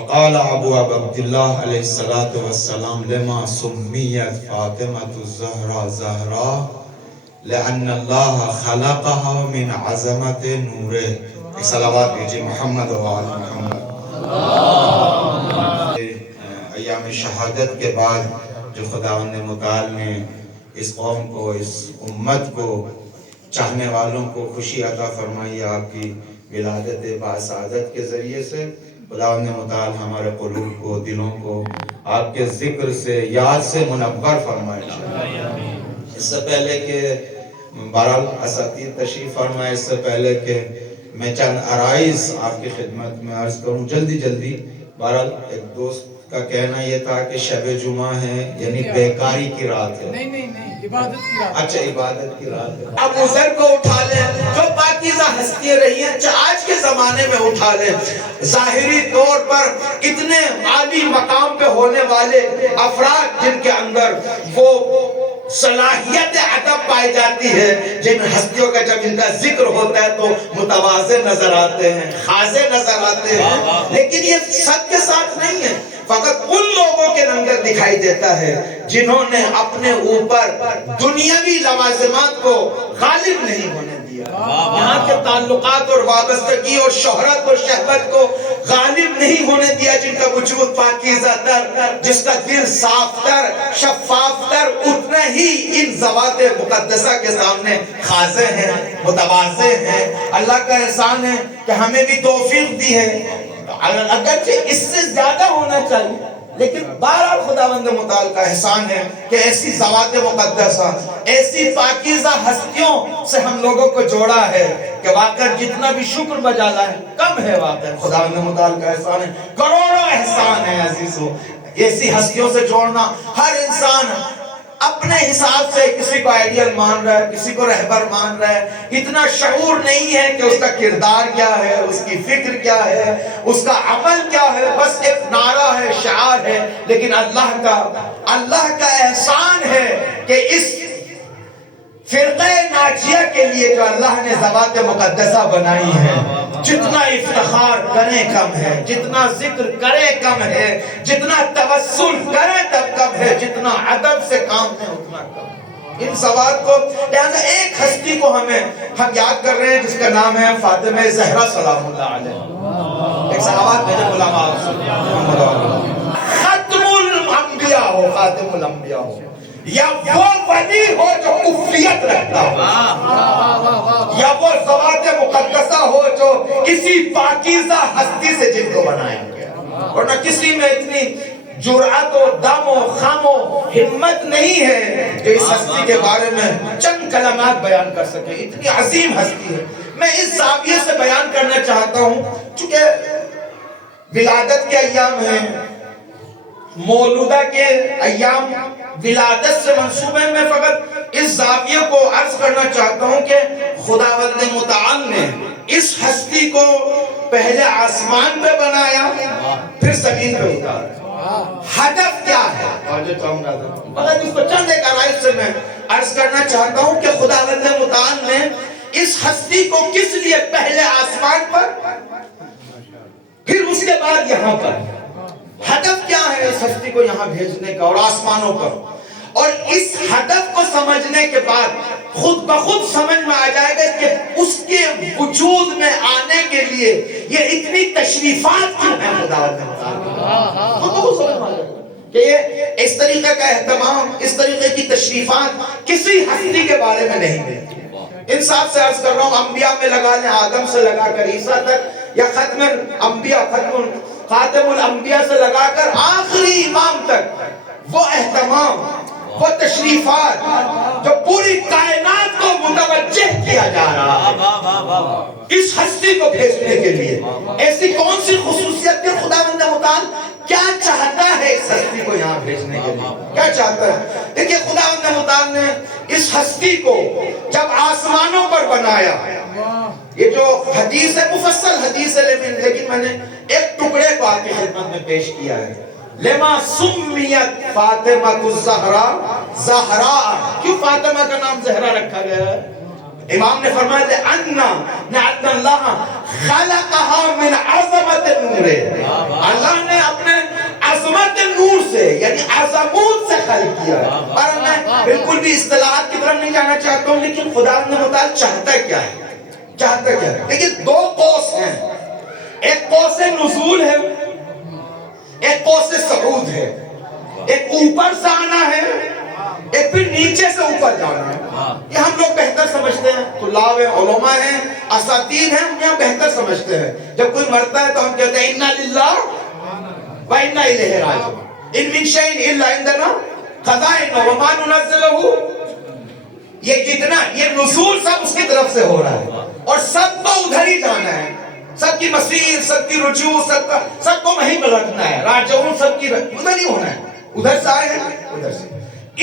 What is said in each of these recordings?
وقال ابو عبد الله عليه الصلاة والسلام لما سميت فاطمة الزهراء زهراء لأن الله خلقها من عظمت نوره. ایک صلوات دیجیے محمد و آل محمد. ایام شہادت کے بعد جو خداوند متعال نے اس قوم کو، اس امت کو، چاہنے والوں کو خوشی عطا فرمائی آپ کی ولادت باسعادت کے ذریعے سے، خداوند متعال ہمارے قلوب کو، دلوں کو آپ کے ذکر سے، یاد سے منور فرمائے. اس سے پہلے کہ بہرحال اساتید تشریف فرمائے، اس سے پہلے کہ میں چند عرائض آپ کی خدمت میں عرض کروں جلدی. بہرحال ایک دوست کا کہنا یہ تھا کہ شب جمعہ ہے یعنی بیکاری کی رات ہے. نہیں عبادت کی رات. اچھا عبادت کی رات ہے. ابو ذر کو اٹھا لیں جو پاکیزہ ہستیاں رہی ہیں، آج کے زمانے میں اٹھا لیں. ظاہری طور پر اتنے عالی مقام پہ ہونے والے افراد جن کے اندر وہ صلاحیت ادب پائی جاتی ہے، جن ہستیوں کا جب ان کا ذکر ہوتا ہے تو متواضع نظر آتے ہیں، خاضع نظر آتے ہیں، لیکن یہ سب کے ساتھ نہیں ہے. فقط ان لوگوں کے اندر دکھائی دیتا ہے جنہوں نے اپنے اوپر دنیاوی لوازمات کو غالب نہیں ہونے دیا، یہاں کے تعلقات اور وابستگی اور شہرت اور شہوت کو غالب نہیں ہونے دیا، جن کا وجود پاکیزہ تر، جس کا دل صاف تر، شفاف تر، اتنا ہی ان ذوات مقدسہ کے سامنے خاضع ہیں، متواضع ہیں. اللہ کا احسان ہے کہ ہمیں بھی توفیق دی ہے، اگرچہ اس سے زیادہ ہونا چاہیے، لیکن بہرحال خداوند متعال کا احسان ہے کہ ایسی ذوات مقدسہ، ایسی پاکیزہ ہستیوں سے ہم لوگوں کو جوڑا ہے کہ واقعا جتنا بھی شکر بجا لائے کم ہے. واقعا خداوند متعال کا احسان ہے، کروڑوں احسان ہے عزیزو. ایسی ہستیوں سے جوڑنا، ہر انسان اپنے حساب سے کسی کو آئیڈیل مان رہا ہے، کسی کو رہبر مان رہا ہے، اتنا شعور نہیں ہے کہ اس کا کردار کیا ہے، اس کی فکر کیا ہے، اس کا عمل کیا ہے. بس ایک نعرہ ہے، شعار ہے. لیکن اللہ کا احسان ہے کہ اس فرقہ ناجیہ کے لیے جو اللہ نے ذوات مقدسہ بنائی ہے، جتنا افتخار کریں کم ہے، جتنا ذکر کریں کم ہے، جتنا توسل کریں تب کم ہے، جتنا ادب سے کام ہے اتنا کم ہے. ان ذوات کو، لہذا ایک ہستی کو ہم یاد کر رہے ہیں جس کا نام ہے فاطمہ زہرا سلام اللہ علیہ. ایک صلوات بھیجے علماء ختم الانبیاء ہو، خاتم الانبیاء ہو، یا وہ ولی ہو جو کفریت رکھتا ہو، یا وہ ذوات مقدسہ ہو جو کسی پاکیزہ ہستی سے جن کو بنایا گیا. ورنہ کسی میں اتنی جرأت و دم و خم و ہمت نہیں ہے کہ اس ہستی کے بارے میں چند کلمات بیان کر سکے. اتنی عظیم ہستی ہے. میں اس زاویے سے بیان کرنا چاہتا ہوں چونکہ ولادت کے ایام ہیں، مولودہ کے ایام ولادت سے منسوب ہے. میں فقط اس زاویے کو عرض کرنا چاہتا ہوں کہ خداوند متعال نے اس ہستی کو پہلے آسمان پہ بنایا، پھر زمین پہ اتارا. ہدف کیا ہے؟ اور جو چاہوں گا مگر اس کو چند ایک عرائض سے میں عرض کرنا چاہتا ہوں کہ خداوند متعال نے اس ہستی کو کس لیے پہلے آسمان پر، پھر اس کے بعد یہاں پر، ہدف کیا ہے اس ہستی کو یہاں بھیجنے کا اور آسمانوں پر. اور اس ہدف کو سمجھنے کے بعد خود بخود سمجھ میں آ جائے گا کہ اس کے وجود میں آنے کے لیے یہ اتنی تشریفات کیوں ہیں. خداوند متعال خود بخود سمجھ میں آ جائے گا کہ یہ اس طریقے کا اہتمام، اس طریقے کی تشریفات کسی ہستی کے بارے میں نہیں ہے. انصاف سے عرض کر رہا ہوں، انبیاء میں لگا لیں، آدم سے لگا کر عیسیٰ تک، یا ختم انبیاء، خاتم الانبیاء سے لگا کر آخری امام تک وہ اہتمام، وہ تشریفات جو پوری کائنات کو متوجہ کیا جا رہا ہے اس ہستی کو بھیجنے کے لیے. ایسی کون سی خصوصیت کہ خداوند متعال کیا چاہتا ہے اس ہستی کو یہاں بھیجنے کے لیے، کیا چاہتا ہے؟ دیکھیں خداوند متعال نے اس ہستی کو جب آسمانوں پر بنایا، یہ جو حدیث ہے مفصل حدیث ہے، لیکن میں نے ایک ٹکڑے کو آپ کی خدمت میں پیش کیا ہے. لما سمیت فاطمہ الزہراء زہراء، کیوں فاطمہ کا نام زہرا رکھا گیا ہے؟ امام نے فرمایا لأن اللہ خلقها من عظمت نور، اللہ نے بالکل بھی اصطلاحات کی طرف نہیں جانا چاہتا ہوں، لیکن خدا متعال چاہتا کیا ہے، چاہتا کیا ہے؟ دیکھیے دو قوس ہیں، ایک قوس نزول ہے، ایک قوس صعود ہے، ایک اوپر سے آنا ہے، ایک پھر نیچے سے اوپر جانا ہے۔ یہ ہم لوگ بہتر سمجھتے ہیں، طلاب ہیں، علماء ہیں، اساتید ہیں، ہم یہاں بہتر سمجھتے ہیں۔ جب کوئی مرتا ہے تو ہم کہتے ہیں اِنَّا لِلَّهِ وَإِنَّا إِلَيْهِ رَاجِعُونَ إِن مِّن شَيْءٍ إِلَّا عِندَنَا خَزَائِنُهُ وَمَا نُنَزِّلُهُ۔ یہ جتنا یہ نزول سب اس کی طرف سے ہو رہا ہے، اور سب کو ادھر ہی جانا ہے، سب کی مسیر، سب کی رجوع، سب کو وہیں پلٹنا ہے، راجعون سب کی ادھر ہی ہونا ہے، ادھر سے آئے ہیں ادھر سے۔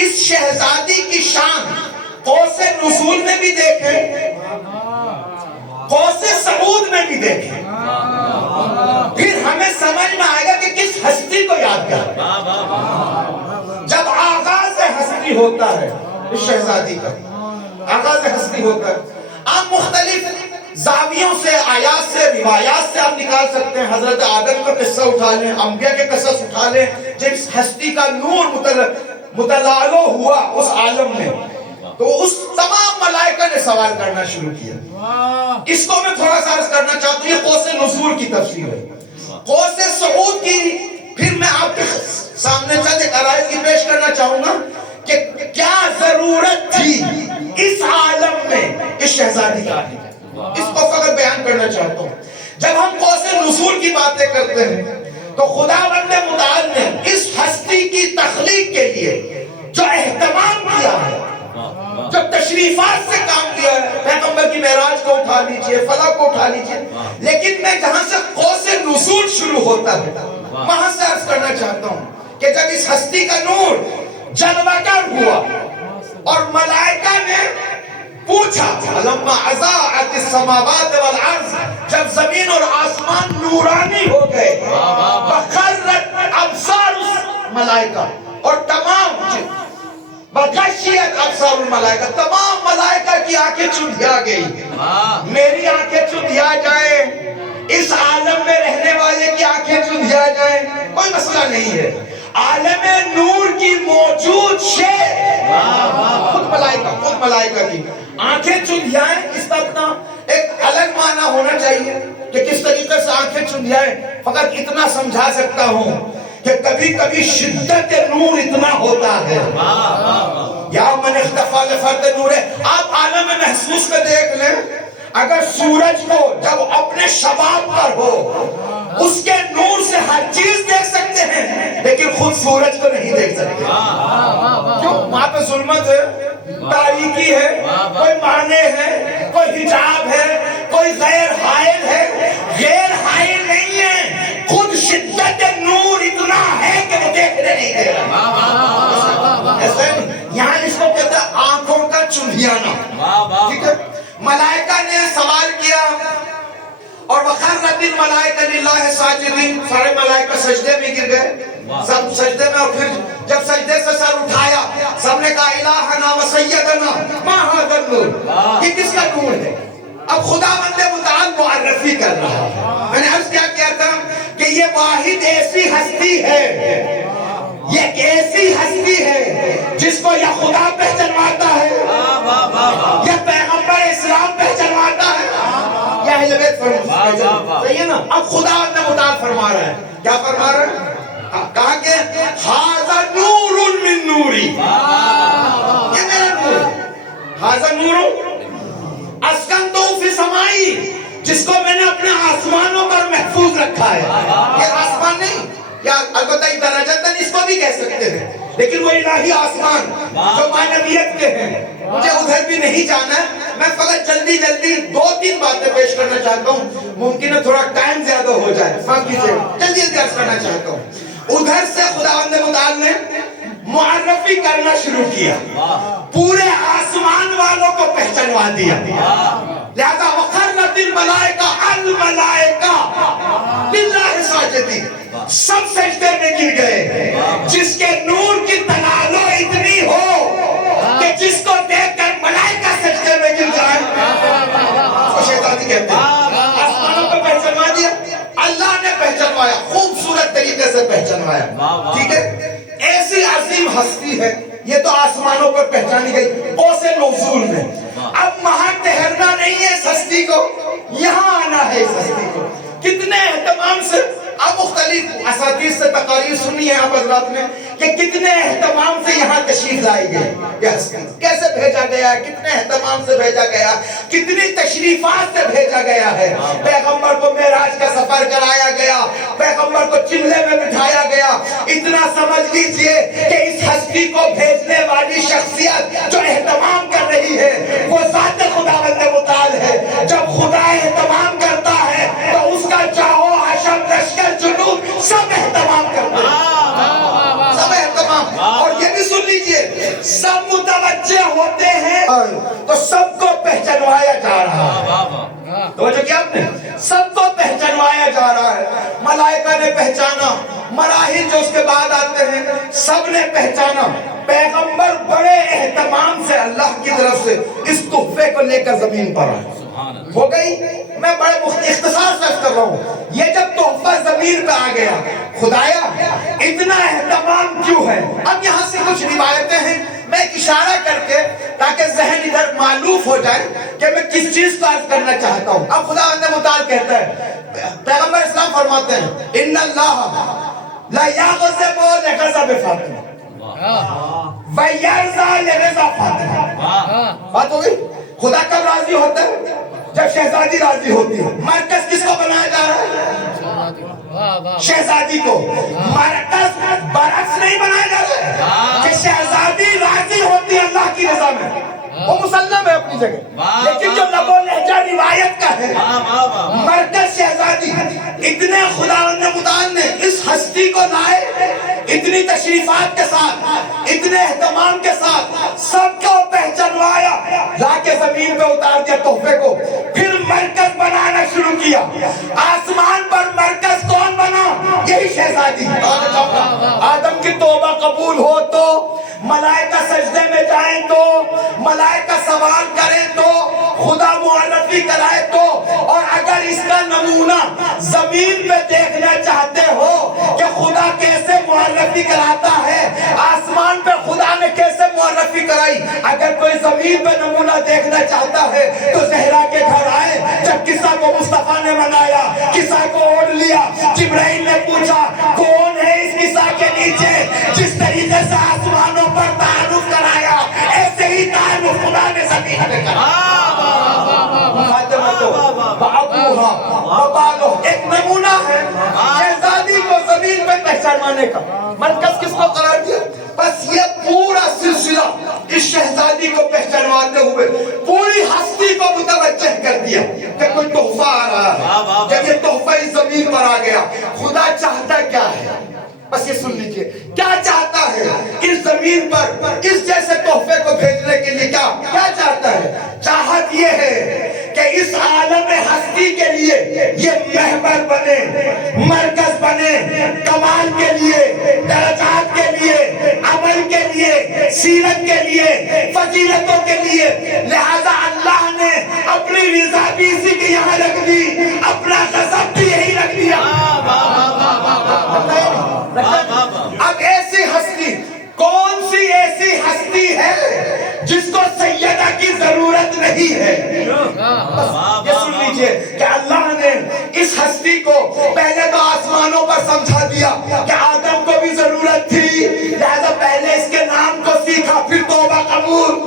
اس شہزادی کی شان قوس نزول میں بھی دیکھیں، قوس صعود میں بھی دیکھیں، پھر ہمیں سمجھ میں آئے گا کہ کس ہستی کو یاد کر رہے ہیں۔ جب آغاز ہستی ہوتا ہے اس شہزادی کا، آغاز ہستی ہوتا ہے، آپ مختلف زاویوں سے، آیات سے، روایات سے آپ نکال سکتے ہیں۔ حضرت آدم کا قصہ اٹھا لیں، انبیاء کے قصص اٹھا لیں، جب اس ہستی کا نور متلالو ہوا اس عالم میں، تو اس تمام ملائکہ نے سوال کرنا شروع کیا۔ اس کو میں تھوڑا سا عرض کرنا چاہتا ہوں، یہ قوس نزول کی تفسیر ہے۔ قوس صعود کی پھر میں آپ کے سامنے چند ایک عرائض کی پیش کرنا چاہوں گا کہ کیا ضرورت تھی اس عالم میں اس شہزادی کا آنے کی، اس کو فقط بیان کرنا چاہتا ہوں۔ جب ہم قوس نزول کی باتیں کرتے ہیں تو خداوند متعال نے اس ہستی کی تخلیق کے لیے جو اہتمام کیا ہے، جو تشریفات سے کام کیا ہے، پیغمبر کی معراج کو اٹھا لیجئے، فلک کو اٹھا لیجئے، لیکن میں جہاں سے قوس نزول شروع ہوتا ہے وہاں سے عرض کرنا چاہتا ہوں کہ جب اس ہستی کا نور جلوگر ہوا اور ملائکہ نے پوچھا، لما اضاءت السماوات والارض، جب زمین اور آسمان نورانی ہو گئے، وخرت ابصار الملائکہ، اور تمام وغشیت ابصار الملائکہ، تمام ملائکہ کی آنکھیں چندھیا گئی۔ میری آنکھیں چندھیا جائیں، اس عالم میں رہنے والے کی آنکھیں چندھیا جائیں، کوئی مسئلہ نہیں ہے۔ عالم نور کی موجود شے خود ملائکہ کی آنکھیں چندھیائیں، اس کا اپنا ایک الگ معنی ہونا چاہیے کہ کس طریقے سے آنکھیں چندھیائیں۔ فقط اتنا سمجھا سکتا ہوں کہ کبھی کبھی شدت نور اتنا ہوتا ہے، یا من اختفا لفرد نور ہے۔ آپ عالم محسوس میں دیکھ لیں، اگر سورج کو جب اپنے شباب پر ہو اس کے نور سے ہر چیز دیکھ سکتے ہیں، لیکن خود سورج کو نہیں دیکھ سکتے۔ کیوں؟ وہاں پہ ظلمت ہے، تاریکی ہے، کوئی معنی ہے، کوئی حجاب ہے، کوئی غیر حائل ہے۔ غیر حائل نہیں ہے، خود شدت نور اتنا ہے کہ وہ دیکھنے نہیں دے رہا۔ یہاں اس کو کہتا ہے آنکھوں کا چندھیانا، ٹھیک ہے؟ ملائکہ نے سوال کیا، اور وَخَرَّتِ الْمَلَائِكَةُ لِلَّهِ سَاجِدِينَ، سارے ملائکہ سجدے میں گر گئے، سب سجدے میں، اور پھر جب سجدے سے سر اٹھایا سب نے کہا الہنا و سیدنا ما ھذا النور، یہ کس کا نور ہے؟ اب خداوند متعال معرفی کر رہا ہے۔ میں نے عرض کیا تھا کہ یہ واحد ایسی ہستی ہے، یہ ایک ایسی ہستی ہے جس کو یا خدا پہچانواتا ہے، یا پیغمبر اسلام پہچانواتا ہے، یا اہل بیت فرماتا ہے، صحیح ہے نا؟ اب خدا متعال فرما رہا ہے، کیا فرما رہا ہے؟ کہا کہ ھذا نور من نوری، یہ میرا نور ہے، ھذا نور اسکنتو فی سمائی، جس کو میں نے اپنے آسمانوں پر محفوظ رکھا ہے۔ یہ آسمان نہیں، یا البتہ درجتاً اس کو بھی کہہ سکتے ہیں، لیکن وہ الہی آسمان جو معنویت کے ہیں، مجھے ادھر بھی نہیں جانا ہے۔ میں فقط جلدی دو تین باتیں پیش کرنا چاہتا ہوں، ممکن ہے تھوڑا ٹائم زیادہ ہو جائے، معاف کیجیے، جلدی عرض کرنا چاہتا ہوں۔ ادھر سے خداوند متعال نے معرفی کرنا شروع کیا، پورے آسمان والوں کو پہچانوا دیا، لہذا وَخَرَّتِ الْمَلَائِكَةُ لِلَّهِ سَاجِدِينَ، سب سجدے میں گر گئے۔ جس کے نور کی تنالو اتنی ہو کہ جس کو دیکھ کر ملائکہ سجدے میں گر جائے، وہ شیطانی کہتے ہیں۔ آسمانوں کو پہچانوا دیا، اللہ نے پہچانوایا، خوبصورت طریقے سے پہچانوایا، ٹھیک ہے؟ ایسی عظیم ہستی ہے، یہ تو آسمانوں پر پہچانی گئی قوس نزول میں. اب وہاں ٹھہرنا نہیں ہے اس ہستی کو, یہاں آنا ہے اس ہستی کو. کتنے اہتمام سے, اب مختلف اساتذ سے تقاریر سنی ہے آپ حضرات نے کہ کتنے اہتمام سے یہاں تشریف لائی گئی یہ ہستی, کیسے بھیجا گیا, کتنے اہتمام سے بھیجا گیا, کتنی تشریفات سے بھیجا گیا ہے. پیغمبر کو معراج کا سفر کرایا گیا, پیغمبر کو چلے میں بٹھایا گیا. اتنا سمجھ لیجئے کہ اس ہستی کو بھیجنے والی شخصیت جو اہتمام کر رہی ہے وہ ذات خداوند متعال ہے. جب خدا اہتمام کرتا ہے تو اس کا چاہو حشم لشکر جنود سب اہتمام کرتے ہیں, سب اہتمام. اور یہ بھی سن لیجئے سب متوجہ ہوتے ہیں تو سب کو پہچانوایا جا رہا ہے. توجہ کیا آپ نے, سب کو پہچانوایا جا رہا ہے. ملائکہ نے پہچانا, مراحل جو اس کے بعد آتے ہیں سب نے پہچانا. پیغمبر بڑے اہتمام سے اللہ کی طرف سے اس تحفے کو لے کر زمین پر آئے. ہو گئی, میں بڑے اختصار سے کر رہا ہوں. یہ جب تحفہ زمین پہ آ گیا, خدایا اتنا اہتمام کیوں ہے؟ اب یہاں سے کچھ روایتیں ہیں, میں ایک اشارہ کر کے تاکہ ذہن ادھر معلوم ہو جائے کہ میں کس چیز کو عرض کرنا چاہتا ہوں. اب خداوند متعال کہتا ہے, پیغمبر اسلام فرماتے ہیں ان اللہ لا یغضب لغضب فاطمہ ویرضا لرضا فاطمہ. بات ہو گئی. خدا کب راضی ہوتا ہے؟ جب شہزادی راضی ہوتی ہے. مرکز کس کو بنایا جا رہا ہے؟ شہزادی کو. مرکز برعکس نہیں بنایا جا رہا ہے کہ شہزادی راضی ہوتی ہے اللہ کی رضا میں, وہ مسلم ہے اپنی جگہ, لیکن جو لب و لہجہ روایت کا ہے مرکز شہزادی. اتنے خداوند متعال نے اس ہستی کو لائے, اتنی تشریفات کے ساتھ, اتنے اہتمام کے ساتھ, سب کو پہچانوایا, لا کے زمین پہ اتار دیا تحفے کو. پھر مرکز بنانا شروع کیا. آسمان پر مرکز کون بنا؟ یہی شہزادی. آدم کی توبہ قبول ہو تو, ملائکہ سجدے میں جائیں تو, ملائکہ سوال کریں تو, خدا معرفی کرائے تو, اور اگر اس کا نمونہ زمین پہ دیکھنا چاہتے ہو کہ خدا کیسے معرفی کراتا ہے, آسمان پہ خدا نے کیسے معرفی کرائی, اگر کوئی زمین پہ نمونہ دیکھنا چاہتا ہے تو زہرا کے گھر آئے. جب قصہ کو مصطفیٰ نے منایا, قصہ کو اوڑھ لیا, جبرائیل نے پوچھا کون ہے اس قصہ کے نیچے, جس طریقے سے آسمانوں پر تعارف کرایا ایسے ہی تعارف خدا نے زمین پہ کرایا. ایک نمونہ ہے شہزادی کو زمین پہ پہچانوانے کا. مرکز کس کو قرار دیا؟ بس یہ پورا سلسلہ اس شہزادی کو پہچانواتے ہوئے پوری ہستی کو متوجہ کر دیا کہ کوئی تحفہ آ رہا ہے. جب یہ تحفہ اس زمین پر آ گیا, خدا چاہتا کیا ہے؟ بس یہ سن لیجئے, کیا چاہتا ہے اس زمین پر اس جیسے تحفے کو بھیجنے کے لیے؟ کیا چاہتا ہے؟ چاہت یہ ہے کہ اس عالم ہستی کے لیے یہ محور بنے, مرکز بنے, کمال کے لیے, درجات کے لیے, عمل کے لیے, سیرت کے لیے, فضیلتوں کے لیے. لہذا اللہ نے اپنی رضا بھی اسی کے یہاں رکھ دی, اپنا غضب بھی یہی رکھ دیا. اب ایسی ہستی, کون سی ایسی ہستی ہے جس کو سیدہ کی ضرورت نہیں ہے؟ یہ سن لیجئے کہ اللہ نے اس ہستی کو پہلے تو آسمانوں پر سمجھا دیا کہ آدم کو بھی ضرورت تھی, لہذا پہلے اس کے نام کو سیکھا, پھر توبہ قبول.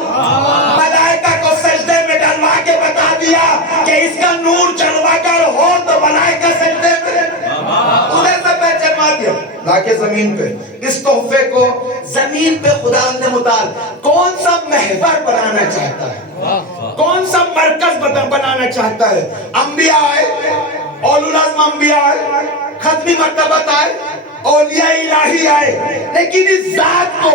ملائکہ کو سجدے میں ڈلوا کے بتا دیا کہ اس کا نور جلوہ گر ہو تو ملائکہ سجدے میں, ادھر سے پہچانوا دیا. لاکے زمین پہ اس تحفے کو زمین پہ خداوند متعال کون سا محور بنانا چاہتا ہے, کون سا مرکز بنانا چاہتا ہے؟ انبیاء آئے, اولو العزم انبیاء آئے, ختمی مرتبت آئے, اولیاء الہی آئے, لیکن اس ذات کو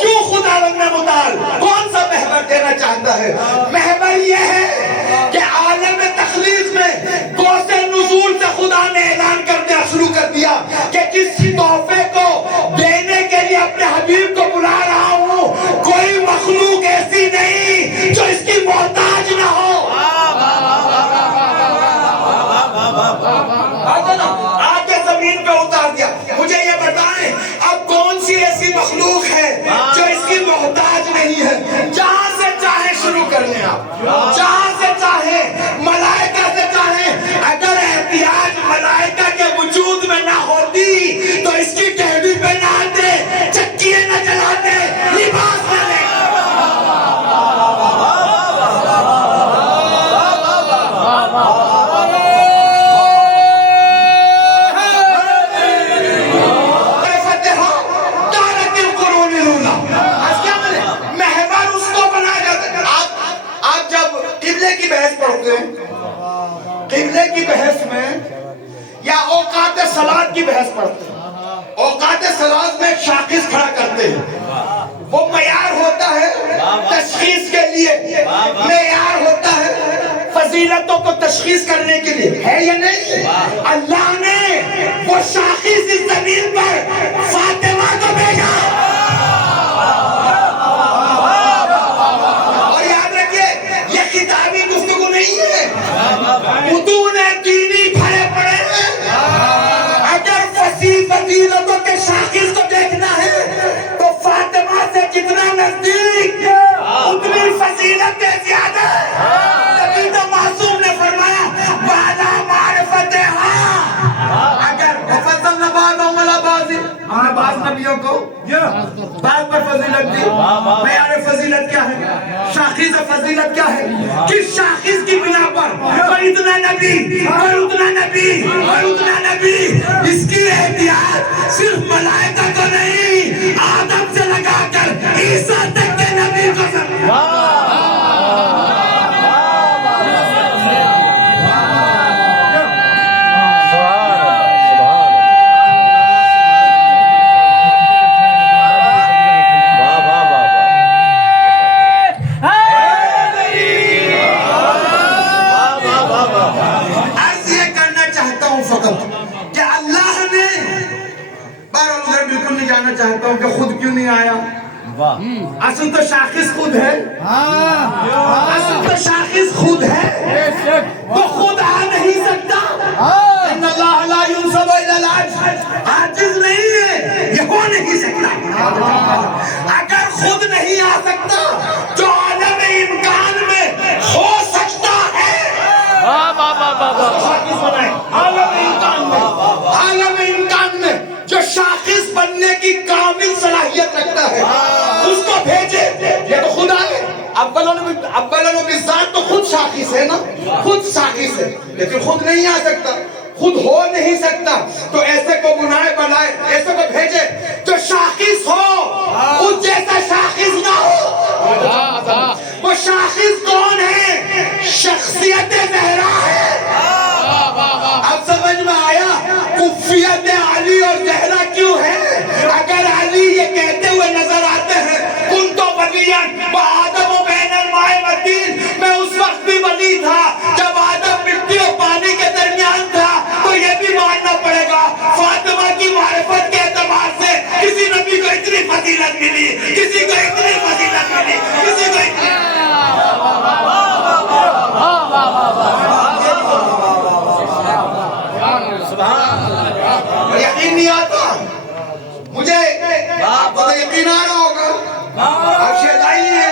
کیوں خداوند متعال کون سا محور دینا چاہتا ہے؟ محور یہ ہے کہ عالم تخلیق میں قوس نزول سے خدا نے اعلان کرنا شروع کر دیا کہ جس تحفے کو دینے کے لیے اپنے حبیب کو بلا رہا ہوں, کوئی مخلوق ایسی نہیں جو اس کی محتاج نہ ہو. آگے زمین پہ اتار دیا. مجھے یہ بتائیں اب کون سی ایسی مخلوق ہے جو اس کی محتاج جہاں سے چاہیں ملائکہ سے چاہیں. اگر احتیاج ملائکہ کے وجود میں نہ ہوتی تو اس کی ٹہنی پہ نہ آتے, چکیے نہ چلاتے, لباس نہ لے. قبلے کی بحث میں یا اوقات صلاۃ کی بحث پڑھتے ہیں, اوقات صلاۃ میں ایک شاخص کھڑا کرتے ہیں, وہ معیار ہوتا ہے تشخیص کے لیے, معیار ہوتا ہے فضیلتوں کو تشخیص کرنے کے لیے, ہے یا نہیں؟ اللہ نے وہ شاخص اس زمین پر فاطمہ کو بھیجا. اور یاد رکھیے یہ کتابی گفتگو نہیں ہے, متون دینی بھرے پڑے ہیں. اگر فصیح فضیلتوں کے شاخص کو دیکھنا ہے تو فاطمہ سے جتنا نزدیک اتنی فضیلت زیادہ ہے. تبھی تو معصوم نے فرمایا بالا معرفت ہاں. اگر مفضل نبات عملہ بازی, ہم نے بعض نبیوں کو بعض پر فضیلت دی. معیار فضیلت کیا ہے, شاخص فضیلت کیا ہے؟ کس شاخص کی بنا پر کوئی اتنا نبی, کوئی اتنا نبی, کوئی اتنا نبی. اس کی احتیاط صرف ملائکہ کو نہیں, آدم سے لگا کر عیسیٰ تک کے نبی کو چاہتا ہوں کہ خود کیوں نہیں آیا. اصل تو شاخص خود ہے, اصل تو شاخص خود ہے, وہ خود آ نہیں سکتا. ان اللہ لا ينصب الا العاجز, عاجز نہیں ہے, یہ ہو نہیں سکتا. اگر خود نہیں آ سکتا جو عالم امکان میں ہو سکتا ہے, عالم امکان میں, عالم امکان میں جو شاخص بننے کی کامل صلاحیت رکھتا ہے اس کو بھیجے. یہ تو خود آئے. اولن و بالذات تو خود شاخص ہے نا, خود شاخص ہے, لیکن خود نہیں آ سکتا, خود ہو نہیں سکتا. تو ایسے کو بلائے, ایسے کو بھیجے جو شاخص ہو, خود جیسا شاخص نہ ہو. وہ شاخص کون ہے؟ شخصیت زہرا ہے. اب سمجھ میں آیا کفیت علی اور زہرا کیوں ہے. اگر علی یہ کہتے ہوئے نظر آتے ہیں کن تو ولیان آدم و بین الماء والطین, میں اس وقت بھی ولی تھا جب آدم مٹی اور پانی کے درمیان تھا, تو یہ بھی ماننا پڑے گا فاطمہ کی معرفت کے اعتبار سے کسی نبی کو اتنی فضیلت ملی, کسی کو اتنی فضیلت ملی, کسی کو اتنی. یقین نہیں آتا مجھے, آپ کو تو یقین آ رہا ہوگا. آپ شہدائی ہیں,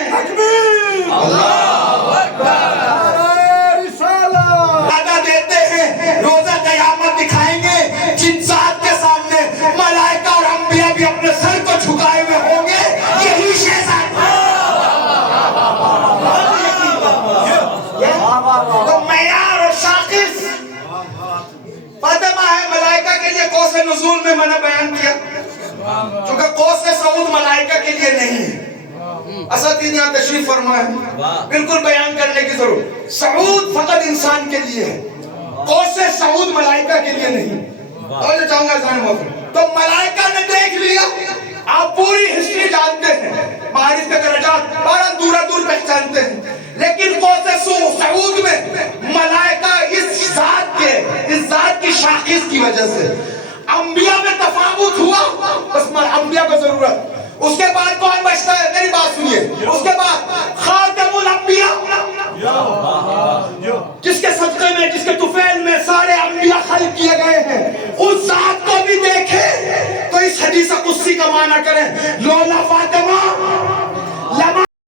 وعدہ دیتے ہیں روزہ قیامت دکھائیں گے جن ذات کے سامنے ملائکہ اور انبیاء بھی اپنے سر کو جھکائے ہوئے ہوں گے, یہی شہزاد. تو معیار اور شاخص فاطمہ ہے. ملائکہ کے لیے قوس نزول میں میں نے بیان کیا, چونکہ قوس صعود ملائکہ کے لیے نہیں ہے. اساتذہ یہاں تشریف فرمائے, بالکل بیان کرنے کی ضرورت. صعود فقط انسان کے لیے ہے, قوس صعود ملائکہ کے لیے نہیں. اور چاہوں گا ذہن موضوع, تو ملائکہ نے دیکھ لیا. آپ پوری ہسٹری جانتے ہیں, معارف کے درجات بارہ دور پہچانتے ہیں, لیکن قوس صعود میں ملائکہ اس ذات کی شاخص کی وجہ سے انبیاء میں تفاوت ہوا, بس انبیاء کو ضرورت. اس کے بعد کون بچتا ہے؟ میری بات سنیے. اس کے بعد خاتم الانبیاء, جس کے صدقے میں, جس کے طفیل میں سارے انبیاء خلق کیے گئے ہیں, اس ذات کو بھی دیکھیں تو اس حدیث قدسی کا معنی کریں. لولا